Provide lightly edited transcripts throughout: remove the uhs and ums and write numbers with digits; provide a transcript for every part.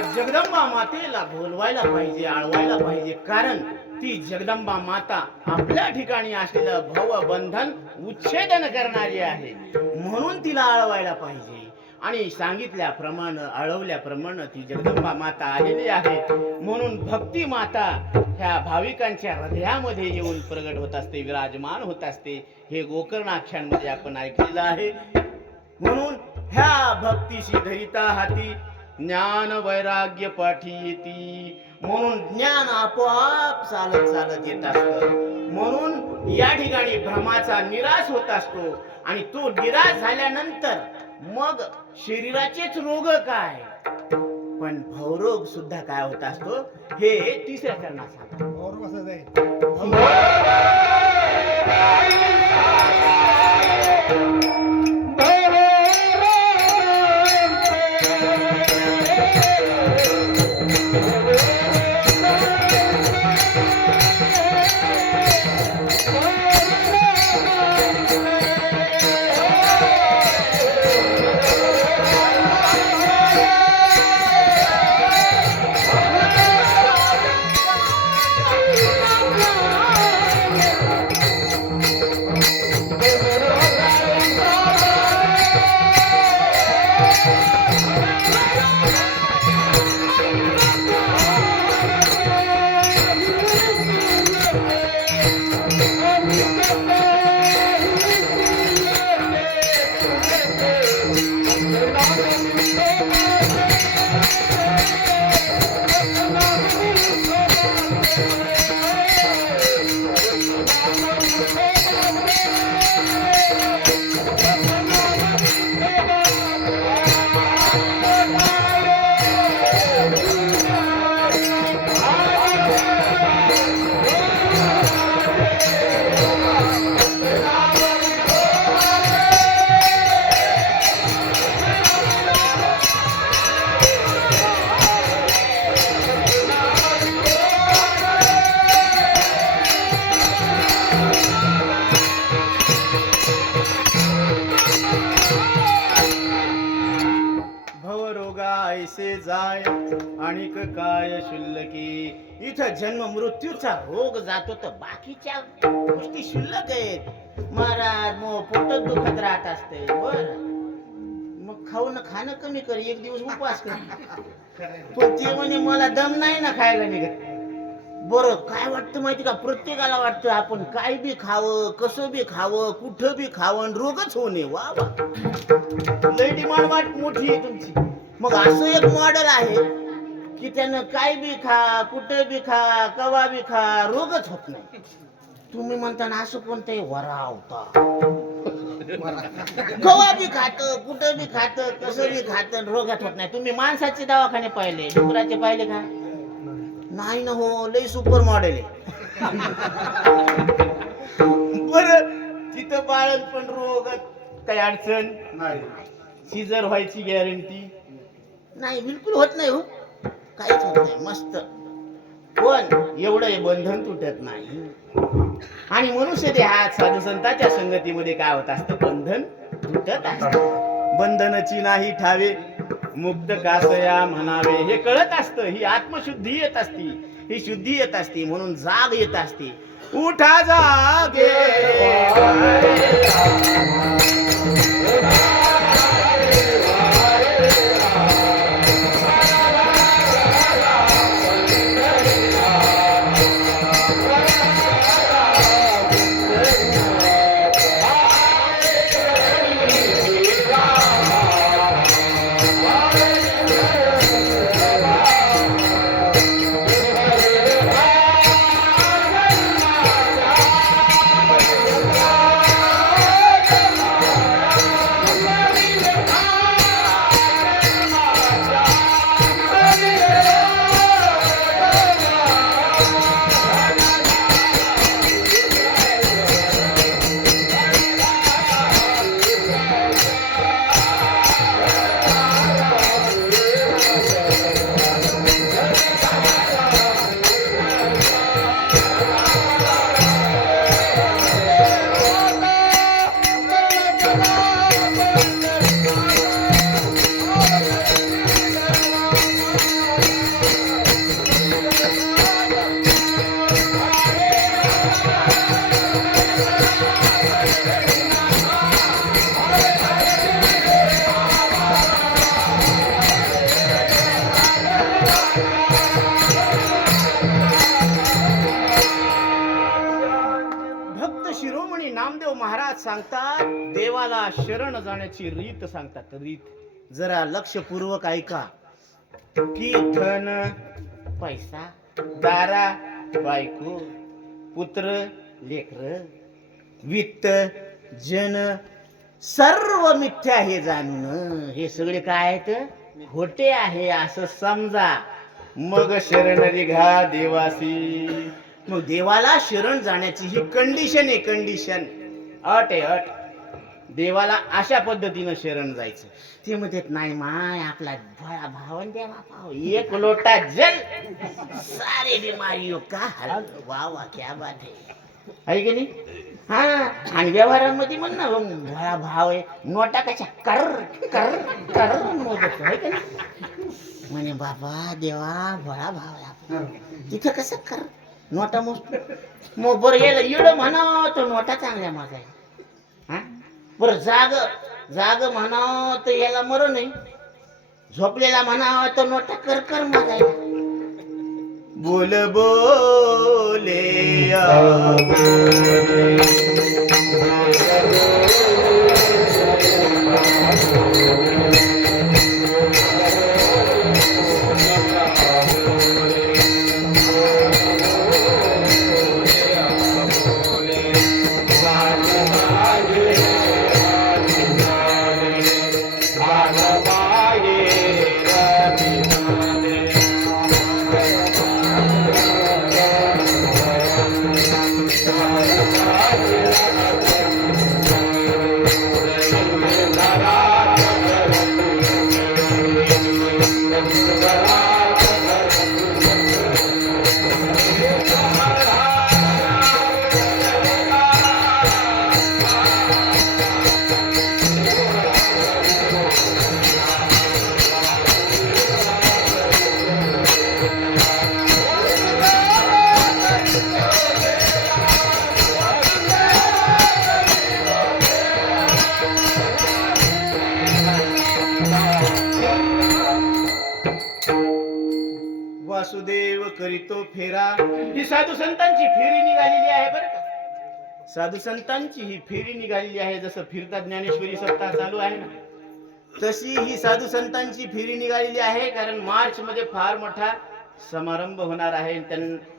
जगदंबा मातेला बोलवायला पाहिजे, आळवायला पाहिजे, कारण ती जगदंबा माता आपल्या ठिकाणी असलेलं भवबंधन उच्छेदन करणारी आहे. म्हणून तिला आळवायला पाहिजे. आणि सांगितल्याप्रमाणे, आळवल्याप्रमाणे ती जगदंबा माता आलेली आहे. म्हणून भक्ती माता ह्या भाविकांच्या हृदयामध्ये येऊन प्रगट होत असते, विराजमान होत असते. हे गोकर्णाख्यानमध्ये आपण ऐकलेलं आहे. म्हणून ह्या भक्तीशी धरिता हाती ज्ञान वैराग्य पाठी येती. म्हणून ज्ञान आपोआप चालत चालत येत असत. म्हणून या ठिकाणी भ्रमाचा निराश होत असतो. आणि तो निराश झाल्यानंतर मग शरीराचेच रोग काय, पण भवरोग सुद्धा काय होत असतो हे तिसऱ्या चरणात सांगतात. ऐसे जाय आणिक काय शुल्लकी. इथं जन्म मृत्यूचा रोग जातो तर बाकीच्या गोष्टी शुल्लक आहेत. महाराज मग पोटच दुखत राहत असते, बर मग खाणं कमी कर, एक दिवस उपवास कर. पण ते म्हणे मला दम नाही ना खायला निघत. बरं काय वाटतं माहिती का, प्रत्येकाला वाटतं आपण काय बी खावं, कसं बी खावं, कुठं बी खावं, रोगच होऊ नये. वा वा, लय डिमांड वाट मोठी आहे तुमची. मग असं एक मॉडेल आहे की त्यानं काय बी खा, कुठे बी खा, कवा बी खा, रोगच होत नाही. तुम्ही म्हणताना असं कोणतंही वरावता, कवा बी खात, कुठे बी खात, कसं बी खात, रोगात होत नाही. तुम्ही माणसाचे दवाखाने पाहिले, डुकराचे पाहिले का? नाही ना हो, लय सुपर मॉडेल आहे. बरं तिथं बाळण पण रोग, काही अडचण नाही. सीझर व्हायची गॅरंटी नाही, बिलकुल होत नाही हो, काहीच होत नाही, मस्त. पण एवढं बंधन तुटत नाही. आणि मनुष्य देहात साधू संतांच्या संगतीमध्ये काय होत असतं, बंधन तुटत असतं. बंधनची नाही ठावे, मुक्त कासया म्हणावे, हे कळत असतं. ही आत्मशुद्धी येत असती, ही शुद्धी येत असती. म्हणून जाग येत असते. उठा जागे सांगतात देवाला शरण जाण्याची रीत सांगतात. रीत जरा लक्षपूर्वक ऐका. की धन पैसा, दारा बायको, पुत्र लेकर, वित्त जन सर्व मिथ्या हे जाणून हे सगळे काय आहेत खोटे आहे असं समजा. मग शरण निघा देवासी. मग देवाला शरण जाण्याची ही कंडिशन आहे. कंडिशन अट आहे अट. देवाला अशा पद्धतीनं शरण जायचं. ते म्हणतात नाही माय आपला भळा भावन देवा पाव एक लोटा जल सारे बीमारियों का हल. वा वा क्या बात आहे की नाही. हा आणि व्यवहारामध्ये म्हण ना भळा भाव आहे. नोटा कशा कर कर कर मोजत आहे की नाही. म्हणे बाबा देवा भळा भाव आहे आपला. तिथं कसं कर नोटा मोजतो. मग बरं गेलं इड म्हणा तो नोटा चांगल्या माझा आहे. हा बरं जाग जाग म्हणावं तर याला मरण नाही. झोपलेला म्हणावं तर नोटा कर कर माझा आहे. बोल बोले वासुदेव करीतो फेरा. ही साधू संतांची फेरी निघालेली आहे बरं का. साधू संतांची ही फेरी निघालेली आहे. जसं फिरता ज्ञानेश्वरी सप्ताह चालू आहे ना तशी ही साधू संतांची फेरी निघालेली आहे. कारण मार्च मध्ये फार मोठा समारंभ होणार आहे.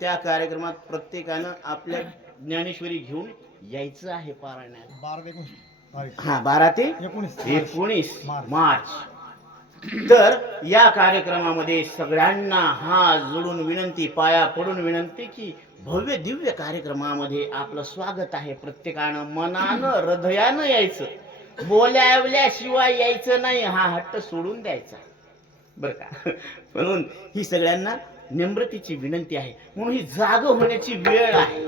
त्या कार्यक्रमात प्रत्येकानं आपल्या ज्ञानेश्वरी घेऊन यायचं आहे पारायणाला. हा 12 ते 19 मार्च. तर या कार्यक्रमामध्ये सगळ्यांना हात जोडून विनंती पाया पडून विनंती की भव्य दिव्य कार्यक्रमामध्ये आपलं स्वागत आहे. प्रत्येकानं मनानं हृदयानं यायचं. बोल्याशिवाय यायचं नाही. हा हट्ट सोडून द्यायचा बर का. म्हणून ही सगळ्यांना नम्रतेची विनंती आहे. म्हणून ही जाग होण्याची वेळ आहे.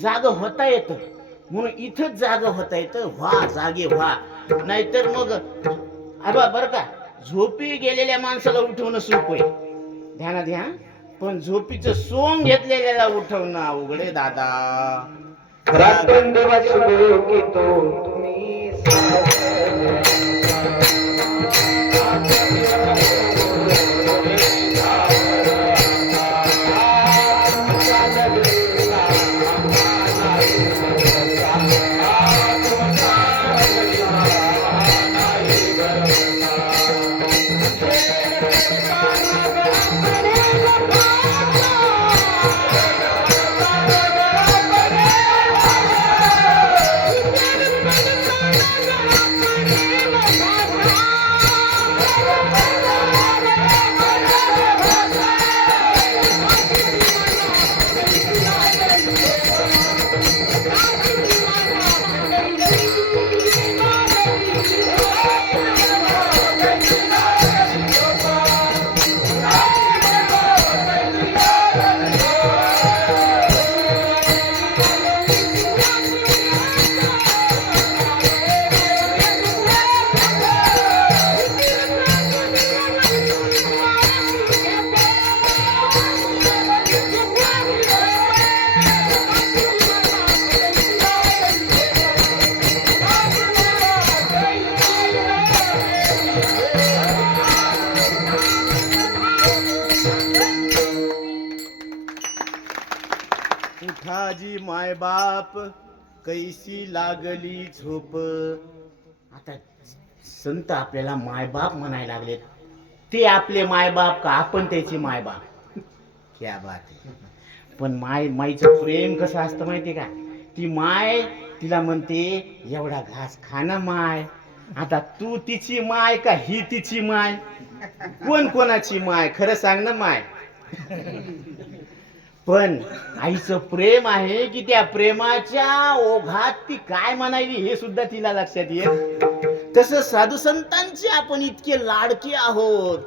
जाग होता येतं म्हणून इथंच जाग होता येतं. व्हा जागे व्हा. नाहीतर मग आबा बर का झोपी गेलेल्या माणसाला उठवणं सोपं आहे. ध्यानात घ्या. पण झोपीचं सोंग घेतलेल्याला उठवणं अवघड आहे दादा. उठाजी माय बाप कैसी लागली झोप. आता संत आपल्याला मायबाप म्हणायला लागलेत. ते आपले मायबाप का आपण त्याचे मायबाप? क्या बात आहे. पण माईचं प्रेम कसं असतं माहितीये का? ती माय तिला म्हणते एवढा घास खाना माय. आता तू तिची माय का ही तिची माय? कोण कोणाची माय? खरं सांग ना माय. पण आईचं प्रेम आहे की त्या प्रेमाच्या ओघात ती काय म्हणायली हे सुद्धा तिला लक्षात येत. तसं साधू संतांचे आपण इतके लाडके आहोत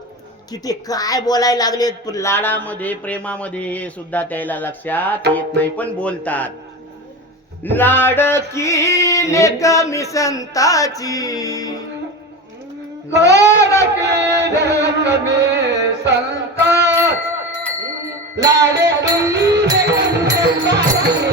की ते काय बोलायला लागलेत, पण लाडामध्ये प्रेमामध्ये हे सुद्धा त्याला लक्षात येत नाही, पण बोलतात. लाडकी लेक मी संताची, लाडकी लेक मी संताची, लाडकी लेक मी संताची.